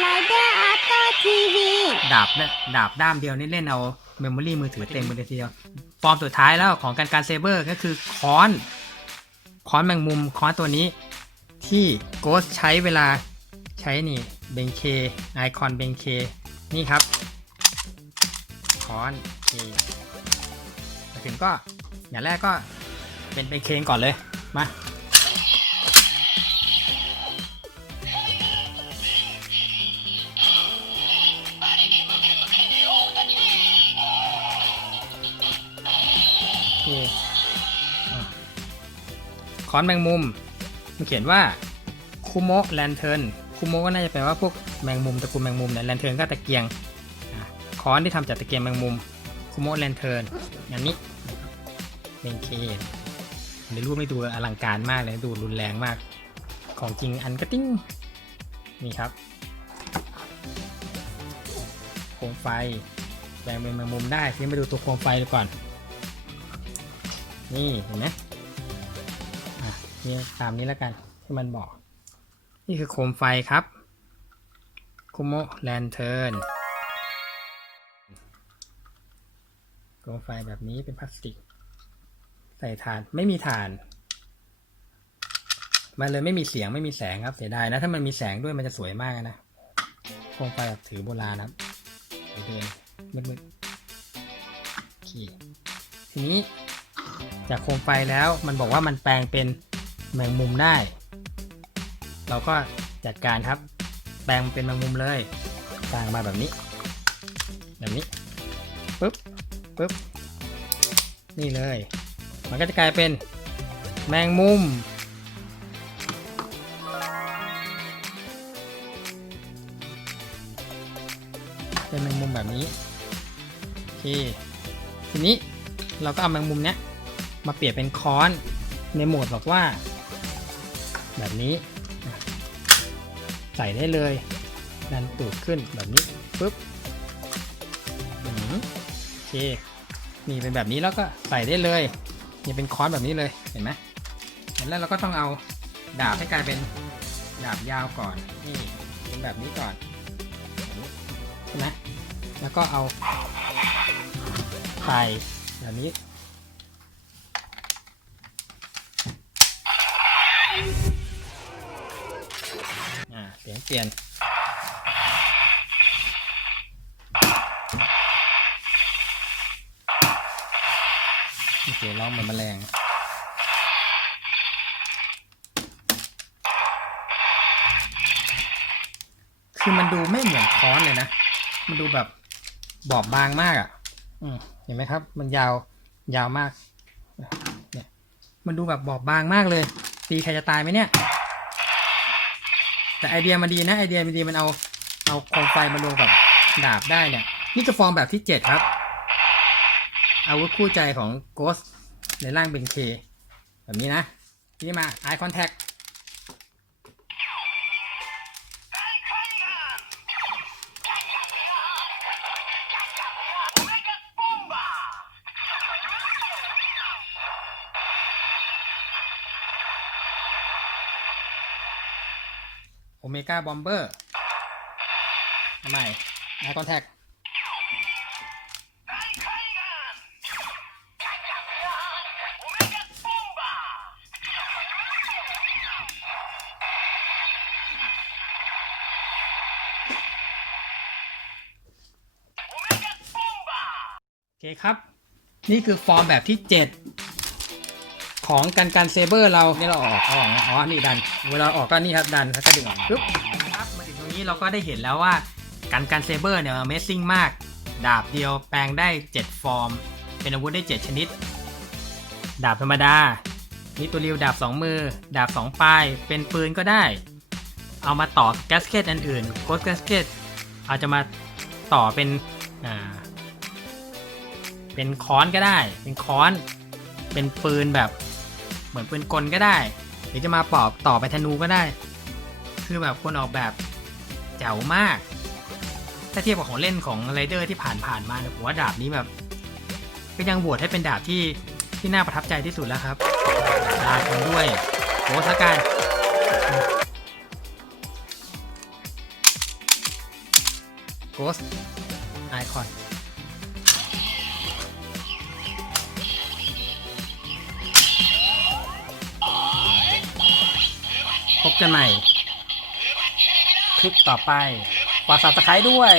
ไรเดอร์ออโต้ทีวีดาบเนี่ยดาบด้ามเดียวนี่เล่นเอาเมมโมรี่มือถือเต็มไปเลยทีเดียวฟอร์มสุดท้ายแล้วของการการเซเบอร์ก็คือค้อนค้อนแมงมุมค้อนตัวนี้ ที่โกสใช้เวลาใช้นี่เบงเคไอคอนเบงเคนี่ครับค้อนเคมาถึงก็อย่างแรกก็เป็นเบงเคก่อนเลยมา ค้อนแมงมุม มันเขียนว่าคูโมแลนเทิร์นคูโมก็น่าจะแปลว่าพวกแมงมุมตระกูลแมงมุมเนี่ยแลนเทิร์นก็ตะเกียงค้อนที่ทำจากตะเกียงแมงมุมคูโมแลนเทิร์นอย่างนี้เป็นเคในรูปไม่ดูอลังการมากเลยดูรุนแรงมาก ของจริงอันก็ติ้งนี่ครับโคมไฟแปลงเป็นแมงมุมได้ทีนี้มาดูตัวโคมไฟดูก่อน นี่เห็นไหม นี่ตามนี้แล้วกันที่มันบอก นี่คือโคมไฟครับโคโมแลนเทิร์นโคมไฟแบบนี้เป็นพลาสติก ใส่ถ่านไม่มีถ่าน มันเลยไม่มีเสียงไม่มีแสงครับเสียดายนะ ถ้ามันมีแสงด้วยมันจะสวยมากนะโคมไฟแบบถือโบราณนะครับเดินมืดๆทีนี้จากโคมไฟแล้วมันบอกว่ามันแปลงเป็น แมงมุมได้ เราก็จัดการครับ แปลงเป็นแมงมุมเลยสร้างมาแบบนี้ แบบนี้ปึ๊บปึ๊บนี่เลย มันก็จะกลายเป็นแมงมุม เป็นแมงมุมแบบนี้โอเคทีนี้เราก็เอาแมงมุมเนี้ยมาเปลี่ยนเป็นค้อนในโหมดบอกว่า แบบนี้ ใส่ได้เลย ดันตูดขึ้นแบบนี้ปุ๊บอโอเค นี่เป็นแบบนี้แล้วก็ใส่ได้เลยนี่เป็นค้อนแบบนี้เลยเห็นไหมเห็นแล้วเราก็ต้องเอาดาบให้กลายเป็นดาบยาวก่อนนี่เป็นแบบนี้ก่อนแบบนี้ใช่ไหมแล้วก็เอาใส่แบบนี้ เสีเปลี่ยนนี่เสียงร้องเหมือนแมลงคือมันดูไม่เหมือนค้อนเลยนะ มันดูแบบบอบบางมากอะ่ะ อืมเห็นไหมครับ มันยาวยาวมาก เนี่ย มันดูแบบบอบบางมากเลย ตีใครจะตายไหมเนี่ย แต่ไอเดียมันดีนะไอเดียมันดีมันเอาเอาโคมไฟมารวมกับดาบได้เนี่ย นี่คือฟอร์มแบบที่เจ็ดครับ อาวุธคู่ใจของโกสในร่างเป็นเคแบบนี้นะทีนี้มา Eye Contact โอเมก้าบอมเบอร์ทำไม Eye Contact โอเคครับ นี่คือฟอร์มแบบที่ 7 ของกันการเซเบอร์เรานี่เราออกเอาออกอ๋อนี่ดัน เวลาออกก็นี่ครับดันแล้วก็ดึงออกปึ๊บครับมาถึงตรงนี้เราก็ได้เห็นแล้วว่ากันการเซเบอร์เนี่ย Amazing มาก ดาบเดียวแปลงได้ 7 ฟอร์ม เป็นอาวุธได้ 7 ชนิด ดาบธรรมดานี่ตัวเรียวดาบ 2 มือ ดาบ 2 ปลาย เป็นปืนก็ได้ เอามาต่อแกสเกตอันอื่นโกสแกสเกตอาจจะมาต่อเป็นอ่าเป็นค้อนก็ได้ เป็นค้อน เป็นปืนแบบ เหมือนปืนกลก็ได้ หรือจะมาปอบต่อไปธนูก็ได้ คือแบบคนออกแบบแจ๋วมาก ถ้าเทียบกับของเล่นของไรเดอร์ที่ผ่านผ่านมาเนี่ยผมว่าดาบนี้แบบ ก็ยังโหวตให้เป็นดาบที่ที่น่าประทับใจที่สุดแล้วครับดาบกันด้วยโหสกัน Ghost Icon พบกันใหม่ คลิปต่อไปฝากสับสไครด้วย